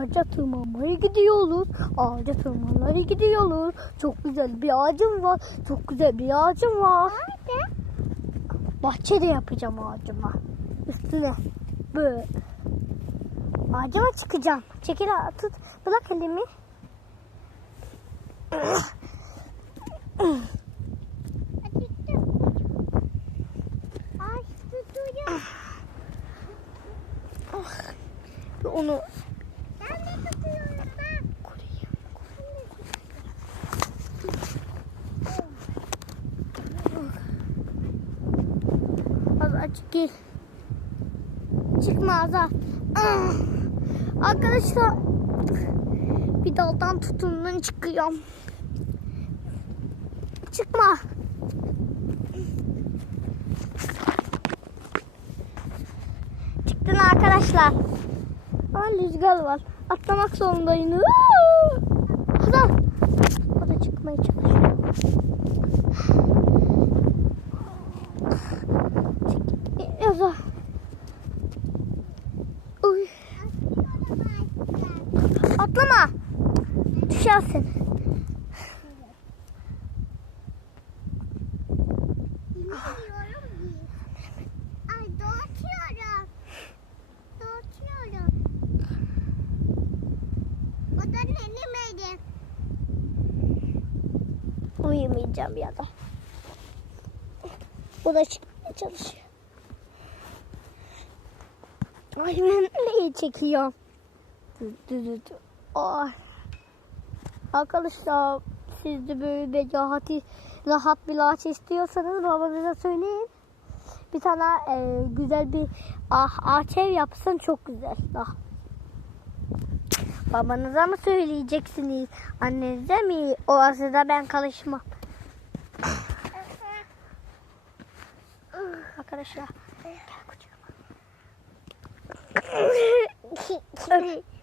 ağaca tırmanmaya gidiyoruz. Ağaca tırmanmaya gidiyoruz. Çok güzel bir ağacım var. Çok güzel bir ağacım var. Nerede? Bahçede yapacağım ağacıma. Üstüne böyle. Ağacıma çıkacağım. Çekil tut. Bırak elimi. Tutuyor. Onu Ben de tutuyorum ben. koyayım. Az açık gel. Çıkma Azar. Ah! Arkadaşlar bir daldan tutundan çıkıyorum. Çıkma. Çıktın arkadaşlar. Aa, rüzgar var. Atlamak zorundayım. Uuu! Hazal. O da çıkmaya çalışıyor. Çık. Hazal. Uy. Atlama. Düşersin. Bilmiyorum ki. Ay doğaçıyorum. Doğaçıyorum. O da denemedi. Uyumayacağım ya da. O da çıkmaya çalışıyor. Ay ben neyi çekiyorum? Dü, dü, dü, Ay. Arkadaşlar siz de böyle bir rahat, rahat bir ağaç istiyorsanız babanıza söyleyin. Bir tane e, güzel bir ah, ağaç yapsın çok güzel. Ah. Babanıza mı söyleyeceksiniz? Annenize mi? Orası da ben karışmam. Arkadaşlar. Gel kucağıma.